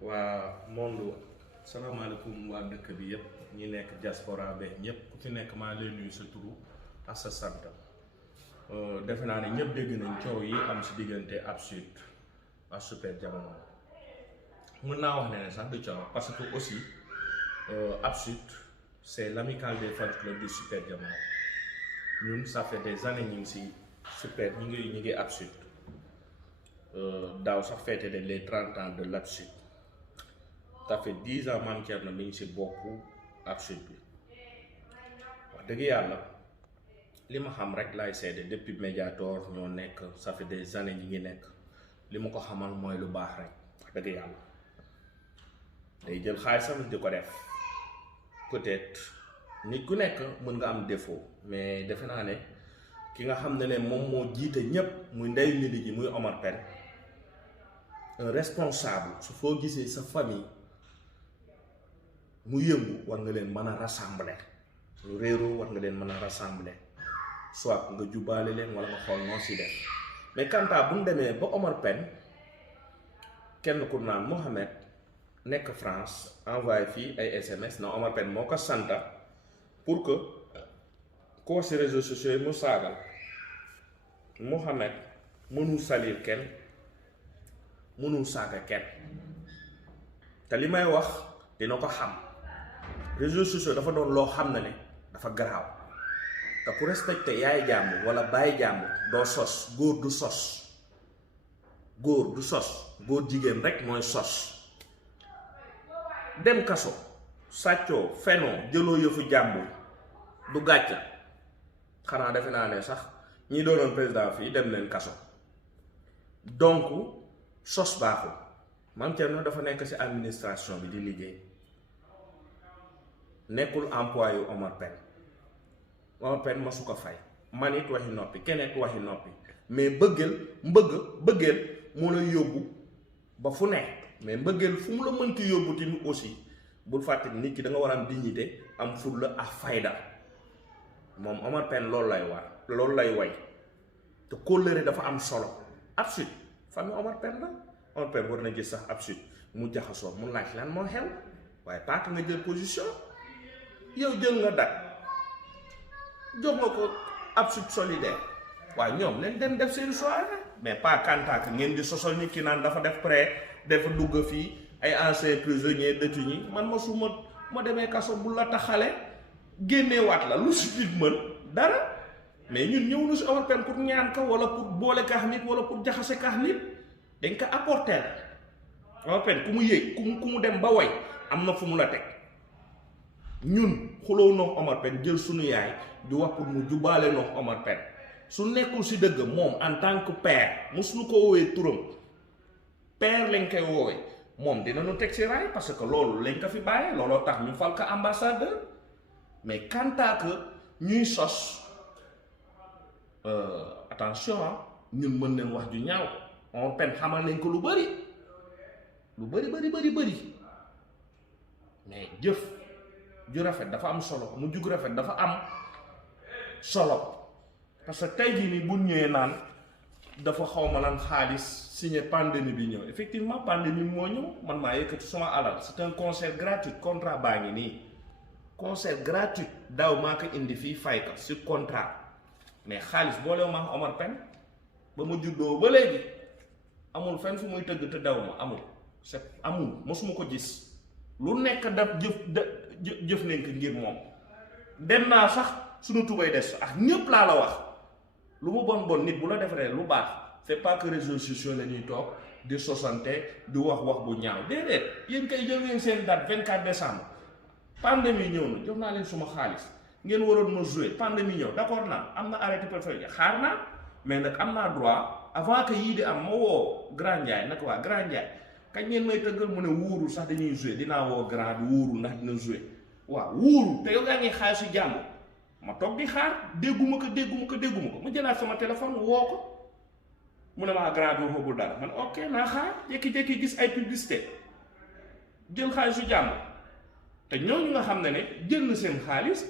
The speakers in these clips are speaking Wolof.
waa monde salaamaaleykum waa dëkk bi yëpp ñi nekk diaspora be ñëpp ku ci nekk maa lay nuyu sa turu ak sa sant defe naa ne ñëpp dégg nañ coow yi am si diggante Absud ak Super Diamono mën naa wax ne sax du coow parce que aussi Absud c'est l'amicale des fans club du Super Diamono ñun ça fait des années ñu ngi si Super ñu ngi Absud daaw sax fête les 30 ans de l'Absud. Ça fait 10 ans Mame Thierno mi ngi si boppu Absud bi wax dëgg yàlla li ma xam rek laay seede depuis Mediator ñoo nekk ça fait des années ñi ngi nekk li ma ko xamal mooy lu baax rek wax dëgg yàlla day jël xaalisam di ko def peut-être nit ku nekk mën nga am défaut mais defe naa ne ki nga xam ne moom moo jiite ñépp muy ndeyu nit ji muy Omar Pène un responsable su foo gisee sa famille mu yëngu war nga leen mën a rassembler lu réeroo war nga leen mën a rassembler soit nga jubbaale leen wala nga xool noo si def mais kanta bu ñu demee ba Omar Pène kenn ku naan Mohamed nekk France envoyé fii ay SMS na Omar Pène moo ko santa pour que koo si réseaux sociaux yi mu saagal Mohamed mënul salir kenn mënul saaga kenn te li may wax dina ko xam réseaux sociaux dafa doon loo xam ne dafa garaaw te pour respecter yaay jàmbur wala bàyyi jàmbur doo sos góor du sos góor jigéen rek mooy sos dem kaso sàccoo fenoo jëloo yëfu jàmbur du gàcca xanaa defe naa ne sax ñi doonoon président fii dem leen kaso donc sos baaxul Mame Thierno dafa nekk ci administration bi di liggéey nekkul employé yu Omar Pène masu ko fay man it waxi noppi keneen waxi noppi mais bëggeel moo lay yóbbu ba fu nekk mais mbëggeel fu mu la mënti yóbbu tamit aussi bul fàtte nit ki da nga war a am dignité am fulla ak fayda moom Omar Pène loolu lay way te kóllëre dafa am solo Absud famille Omar Pène la Omar Pène war na gis sax Absud mu jaxasoo mu laaj lan moo xew waaye paaka nga jël position yow jël nga dak jox nga ko Absud solidaire waaye ñoom leen dem def seen soirée mais pas kantaak ngeen di sosol nit ki naan dafa def prêt dafa dugg fii ay anciens prisonniers détenus man ma suma ma demee kaso bu la taxale génneewaat la lu si nit mën dara mais ñun ñëw nu si Omar Pène pour ñaan ko wala pour boole kaax nit wala pour jaxase kaax nit dañ ko apporter Omar Pène ku mu yéeg ku mu dem ba way am na fu mu la teg ñun xuloo noox Omar Pène jël suñu yaay di wax pour mu jubaale noox Omar Pène su nekkul si dëgg moom en tant que père mosuñu ko woowee turam père lañ koy woowee moom dinañu teg si raay parce que loolu lañ ko fi bàyyee looloo tax ñu fal ko ambassadeur mais quant à que ñuy sos attention ñun mën nañ wax ju ñaaw Omar Pène xamal nañ ko lu bëri mais jëf ju rafet dafa am solo mu jug rafet dafa am solo parce que tey jii nii bu ñëwee naan dafa xaw ma lan xaalis signé pandémie bi ñëw effectivement pandémie moo ñëw man maa yëkkati suma alal c'est un concert gratuit contrat baa ngi nii concert gratuit daaw maa ko indi fii fay ko sur contrat mais xaalis boolewu ma Omar Pène ba ma juddoo ba léegi amul fenn fu muy tëgg te daw ma amul mosuma ko gis lu nekk daf jëf nañ ko ngir moom dem naa sax suñu tubay des ak ñépp laa la wax lu mu bon nit bu la defaree lu baax c'est pas que réseaux sociaux la ñuy toog di sosante di wax bu ñaaw déedéet yéen kay jël ngeen seen date 24 décembre pandémie ñëw na jox naa leen suma xaalis ngeen waroon ma jouer pandémie ñëw d'accord naa am na arrêté préfet xaar naa mais nag am naa droit avant que yii di am ma woo Grand Ndiaye nag waa Grand Ndiaye kañ ngeen may tëggal mu ne wuurul sax dañuy jouer dinaa woo grand bi wuurul ndax dina jouer waaw wuurul te yow yaa ngi xaalis si jàmm ma toog di xaar dégguma ko ma jëlaat sama téléphone woo ko mu ne maa grand bi waxagul dara man ok naa xaar jékki-jékki gis ay publicité jël xaalis su jàmm te ñooñu nga xam ne jël na seen xaalis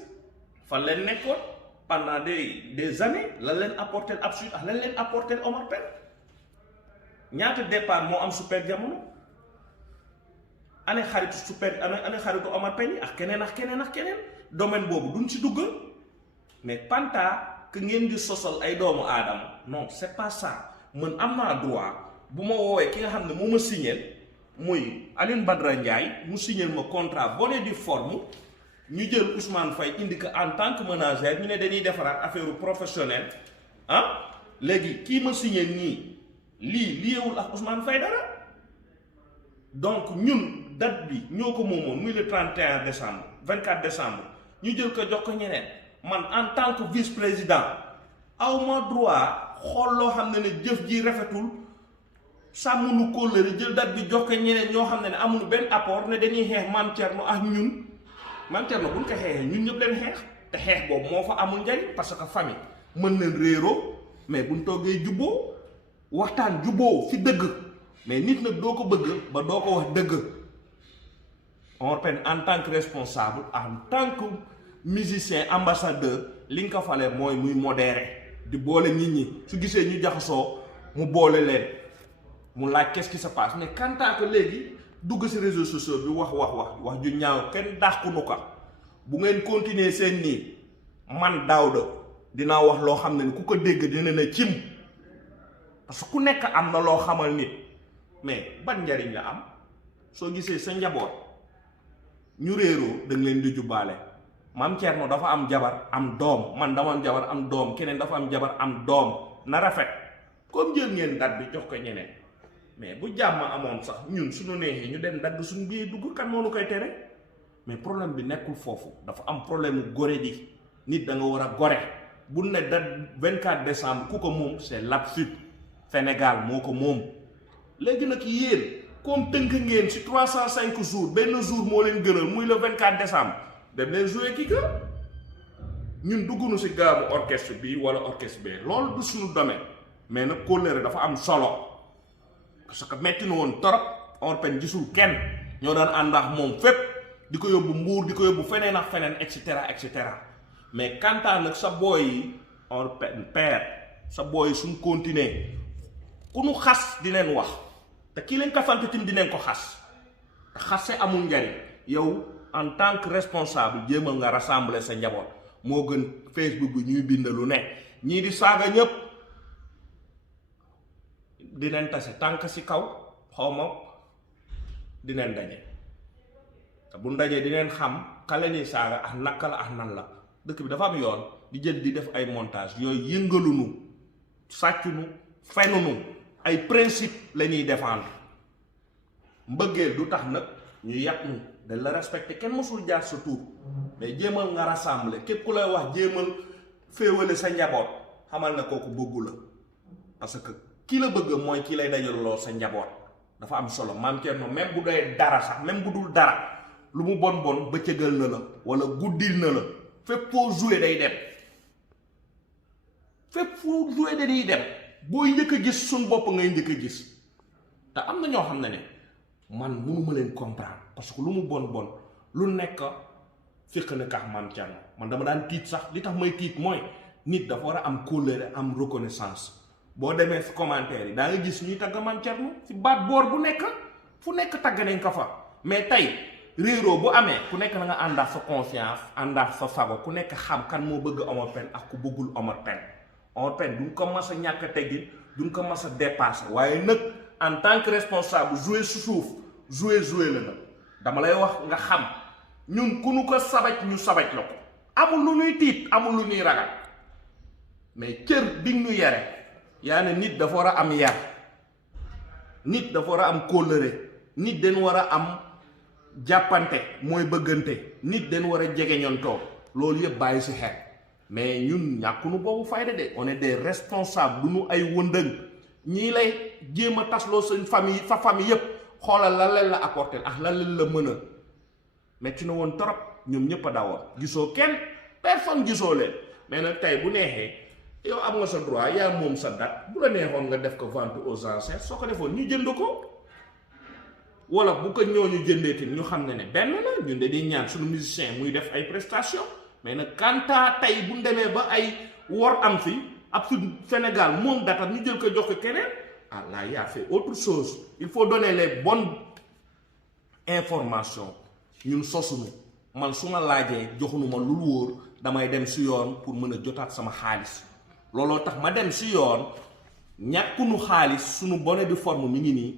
fan leen nekkoon pendant des années lan leen apporter Absud ak lan leen apporter Omar Pène ñaata départ moo am Super Diamono ane xaritu super ane xaritu Omar Pène ak keneen domaine boobu duñ ci dugg. mais panta que ngeen di sosal ay doomu aadama non c'est pas ça man am naa droit bu ma woowee ki nga xam ne moo ma signé muy Alioune Badara Ndiaye mu signé ma contrat bonne et due forme ñu jël Ousmane Faye indi ko en tant que manager ñu ne dañuy defaraat affaire professionnelle ah léegi kii ma signé nii lii liyeewul ak Ousmane Faye dara donc ñun date bi ñoo ko moomoon muy le 31 décembre 24 décembre ñu jël ko jox ko ñeneen man en tant que vice-président awma droit xool loo xam ne jëf ji rafetul sàmmunu kóllëre jël date bi jox ko ñeneen ñoo xam ne amuñu benn apport ne dañuy xeex Mame Thierno ak ñun Mame Thierno buñ ko xeexee ñun ñëpp leen xeex te xeex boobu moo fa amul njariñ parce que famille mën leen réeroo mais buñ toogee jubboo waxtaan jubboo fi dëgg mais nit nag doo ko bëgg ba doo ko wax dëgg. Omar Pène en tant que responsable en tant que musicien ambassadeur li nga ko fale mooy muy modéré di boole nit ñi su gisee ñu jaxasoo mu boole leen mu laaj qu'est-ce qui se passe mais quant à que léegi dugg ci réseaux sociaux bi wax ju ñaaw kenn dàqunu ko bu ngeen continuer seen nii man Daouda dinaa wax loo xam ne ku ko dégg dina ne cim parce que ku nekk am na loo xamal nit mais ban njariñ la am soo gisee sa njaboot ñu réeroo da nga leen di jubbaale Mame Thierno dafa am jabar am doom man dama am jabar am doom keneen dafa am jabar am doom na rafet comme jël ngeen date bi jox ko ñeneen mais bu jàmm amoon sax ñun suñu neexee ñu dem dagg suñu biir dugg kan moo nu koy tere mais problème bi nekkul foofu dafa am problème mu gore di nit da nga war a gore bu ne date 24 décembre ku ko moom c'est l'Afrique Sénégal moo ko moom léegi nag yéen comme tënk ngeen ci 305 jours benn jour moo leen gënal muy le 24 décembre dem leen jouer kii ka ñun duggunu ci gaamu orchestre bi wala orchestre bi loolu du suñu domaine mais nag kóllëre dafa am solo parce que metti na woon torop Omar Pène gisul kenn ñoo daan ànd ak moom fépp di ko yóbbu Mbuur di ko yóbbu feneen ak feneen et cetera mais kantaan nag sa booy yi Omar Pène père sa booy yi suñ continuer ku nu xas di leen wax te kii leen kafante tim di leen ko xas te xase amul njariñ yow en tant que responsable jéemal nga rassembler sa njaboot moo gën Facebook bi ñuy bind lu ne ñii di saaga ñëpp dinañ tase tànk ci kaw xawma dinañ daje te bu ndajee dinañ xam kale ni saaga ak naka la ak nan la dëkk bi dafa am yoon di jël di def ay montage yooyu yëngalunu sàccunu fenunu ay principe la ñuy défendre mbëggeel du tax nag ñu yàpp ñu dañ la respecté kenn mësul jaar sa tur mais jéemal nga rassembler képp ku lay wax jéemal féewale sa njaboot xamal na kooku bëggu la parce que ki la bëgg mooy ki lay dajaloo sa njaboot dafa am solo Mame Thierno même bu doy dara sax même bu dul dara lu mu bon bëccëgal na la wala guddil na la fépp foo joué day dem fépp foo joué dañuy dem booy njëkk a gis suñ bopp ngay njëkk a gis te am na ñoo xam ne man mënuma leen comprendre parce que lu mu bon lu nekk fekk na kax Mame Thierno man dama daan tiit sax li tax may tiit mooy nit dafa war a am kóllëre am reconnaissance boo demee fi commentaire yi daa nga gis ñuy tagg Mame Thierno ci baat boor bu nekk fu nekk tagg nañ ko fa mais tey réeroo bu amee ku nekk na nga àndaat sa confiance àndaat sa sago ku nekk xam kan moo bëgg Omar Pène ak ku bëggul Omar Pène Omar Pène duñ ko mas a ñàkk a teggin duñ ko mas a dépassé waaye nag en tant que responsable jouer su suuf jouer la nag dama lay wax nga xam ñun ku nu ko sabaj ñu sabaj la ko amul lu ñuy tiit amul lu ñuy ragal mais cër bi ñu yare yaa ne nit dafa war a am yar nit dafa war a am kóllëre nit dañ war a am jàppante mooy bëggante nit dañ war a jege ñontoo loolu yëpp bàyyi si xel mais ñun ñàkkunu boobu fayda de on est des responsables du ñu ay wëndëng ñii lay jéem a tasloo seen famille fa famille yëpp xoolal lan leen la apporter ak lan leen la mën a metti na woon trop ñoom ñëpp a dawoon gisoo kenn personne gisoo leen mais nag tey bu neexee yow am nga sa droit yaa moom sa date bu la neexoon nga def ko vente aux enchères soo ko defoon ñu jënd ko wala bu ko ñooñu jëndee tamit ñu xam ne benn la ñun de di ñaan suñu musicien muy def ay prestations mais nag kanta tey bu ñu demee ba ay wor am fi ab su Sénégal moom data ñu jël ko jox ko keneen ah là y a fait autre chose il faut donner les bonnes information ñun sosunu man su ma laajee joxunu ma lu wóor damay dem si yoon pour mën a jotaat sama xaalis looloo tax ma dem si yoon ñàkkunu xaalis sunu bonnet de forme mi ngi nii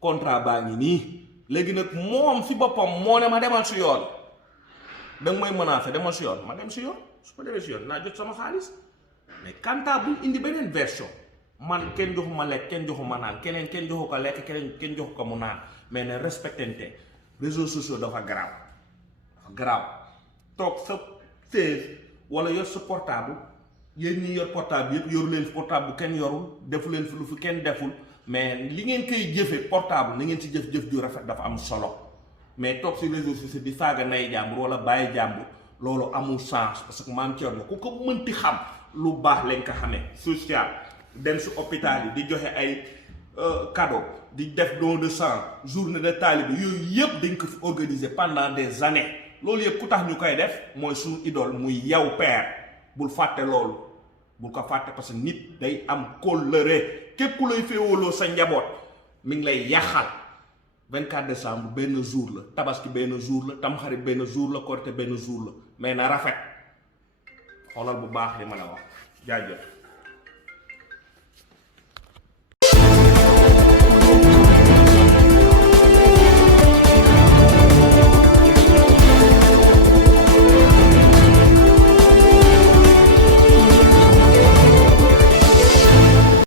contrat baa ngi nii léegi nag moom si boppam moo ne ma demal si yoon danga may menacé demal si yoon ma dem si yoon su ma demee si yoon naa jot sama xaalis mais kanta bul indi beneen version man kenn joxu ma lekk kenn joxu ma naan keneen kenn joxu ko lekk kenn joxu ko mu naan mais ne respectante réseaux sociaux dafa garaaw toog sa chaise wala yor sa portable yéen ñi yor portable yëpp yoru leen fi portable bu kenn yorul defu leen fi lu fi kenn deful mais li ngeen koy jëfe portable na ngeen ci jëf ju rafet dafa am solo mais toog si réseaux sociaux di saaga nay jàmbur wala bàyyi jàmbur loolu amul sens parce que maam Thierno ku ko mënti xam lu baax lañ ko xamee social dem si hôpital yi di joxe ay cadeau di def don de sang journée de talibé yooyu yëpp dañ ko fi organiser pendant des années loolu yëpp ku tax ñu koy def mooy suñu idole muy yow père bul fàtte loolu bul ko fàtte parce que nit day am kóllëre képp ku lay féewaloo sa njaboot mi ngi lay yàqal 24 décembre benn jour la tabaski benn jour la tamxarit benn jour la korité benn jour la mais na rafet xoolal bu baax li ma la wax jaajëf